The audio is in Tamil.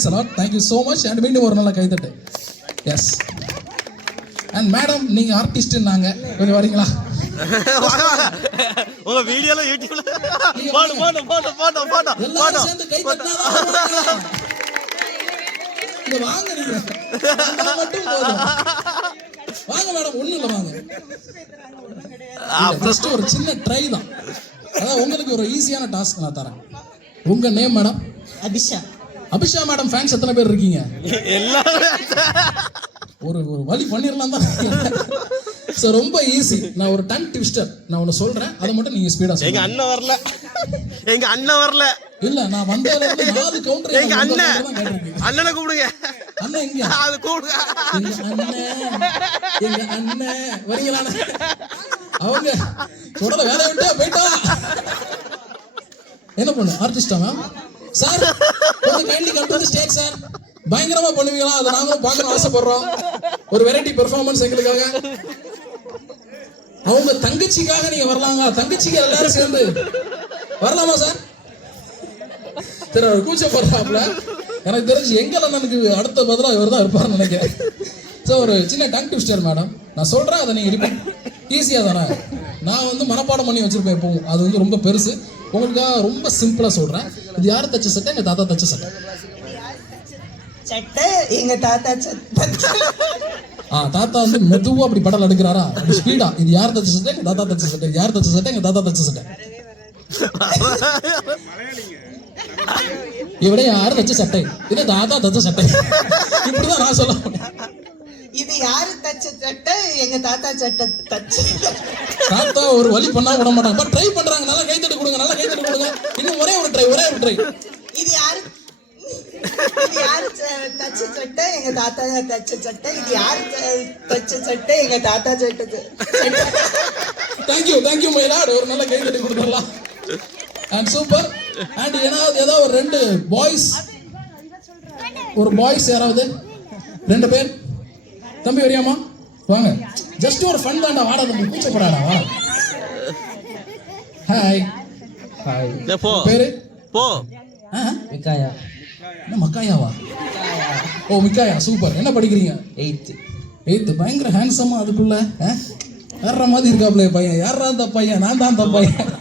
Thanks a lot, thank you so much. And மீண்டும் ஒரு நல்ல கைதட்டு. எஸ். அண்ட் மேடம் நீங்க ஆர்டிஸ்ட்னாங்க, கொஞ்சம் வரீங்களா? உங்க வீடியோல யூடியூப்ல போடு போடு போடு போடு போடு எல்லாரும் சேர்ந்து கை தட்டினா இங்க வாங்க, நீங்க வந்தா மட்டும் போதும். வாங்க மேடம், ஒண்ணும் இல்ல வாங்க. ஜஸ்ட் ஒரு சின்ன ட்ரை தான். அதான் உங்களுக்கு ஒரு ஈஸியான டாஸ்க் நான் தரேன். உங்க name madam? Abisha. Abisha madam fans எத்தனை பேர் இருக்கீங்க? எல்லாரும் ஒரு வழி பண்ணிடலாம் தான். ஸோ ரொம்ப ஈஸி. நான் ஒரு டன் ட்விஸ்டர் நான் ஒன்று சொல்றேன், அதை மட்டும் நீங்க ஸ்பீடா சொல்லுங்க. எங்க அண்ணன் வரல, எங்க அண்ணன் வரல. இல்ல நான் வந்ததுல இருந்து 4 கவுண்டர் எங்க அண்ணன், அண்ணனை கூப்பிடுங்க. அண்ணன் எங்க? அது கூப்பிடுங்க. எங்க அண்ணன் வரீங்களா? அவங்க தொடர வேலை விட்டா போயிட்டா. என்ன பண்ணு ஆர்டிஸ்டா மேம்? சார் கொஞ்சம் kindly come to the stage sir. பயங்கரமா பண்ணுவீங்களா? அதை நாங்களும் பார்க்கணும் ஆசைப்படுறோம். ஒரு வெரைட்டி பெர்ஃபார்மன்ஸ் எங்களுக்காக. அவங்க தங்கச்சிக்காக நீங்க வரலாங்க. தங்கச்சிக்கு எல்லாரும் சேர்ந்து வரலாமா சார்? சரி, அவர் கூச்சப்படுறாப்ல. எனக்கு தெரிஞ்சு எங்கள் அண்ணனுக்கு அடுத்த பதிலாக இவர் தான் இருப்பார்னு நினைக்கிறேன். ஸோ ஒரு சின்ன டங் ட்விஸ்டர் மேடம் நான் சொல்கிறேன், அதை நீங்கள் ரிப்பீட் ஈஸியாக தானே. நான் வந்து மனப்பாடம் பண்ணி வச்சுருப்பேன் எப்பவும், அது வந்து ரொம்ப பெருசு. உங்களுக்காக ரொம்ப சிம்பிளாக சொல்கிறேன். இது யார் தச்ச சட்டை? எங்கள் தாத்தா தச்ச சட்டை. சட்டை எங்க தாத்தா சட்டை. தாத்தா வந்து மெதுவா அப்படி படல் எடுக்கிறாரா, அப்படி ஸ்பீடா. இது யார் தச்ச சட்டை? எங்க தாத்தா தச்ச சட்டை. யார் தச்ச சட்டை? எங்க தாத்தா தச்ச சட்டை. இவட யாரு தச்ச சட்டை? இது தாத்தா தச்ச சட்டை. இப்படிதான் நான் சொல்ல முடியும். இது யாரு தச்ச சட்டை? எங்க தாத்தா சட்டை தச்ச. தாத்தா ஒரு வழி பண்ணா விட மாட்டாங்க. பட் ட்ரை பண்றாங்க. நல்லா கைத்தட்டு கொடுங்க, நல்லா கைத்தட்டு கொடுங்க. இன்னும் ஒரே ஒரு ட்ரை, ஒரே ஒரு ட்ரை. இது யாரு தச்ச சட்டை? எங்க தாத்தா தச்ச சட்டை. இது யாரு தச்ச சட்டை? எங்க தாத்தா சட்டை. Thank you thank you my Lord. ஒரு நல்ல கைத்தட்டி கொடுத்துடலாம். And super. அண்ட் ஏதாவது ஒரு 2 பாய்ஸ், ஒரு பாய்ஸ் யாராவது 2 பேர். தம்பி வரியாமா? வாங்க. ஜஸ்ட் ஒரு ஃபன் தான்டா, வாடா தம்பி, கூச்சப்படாடா வா. Hi hi. போ பேரு? போ. மிக்காயா. என்ன மக்காயாவா? ஓ மிக்காயா, சூப்பர். என்ன படிக்கிறீங்க? 8th. பயங்கர ஹேண்ட்ஸமா அதுக்குள்ள வேற மாதிரி இருக்காப்ல பையன். யாரா அந்த பையன்? நான் தான் அந்த பையன்.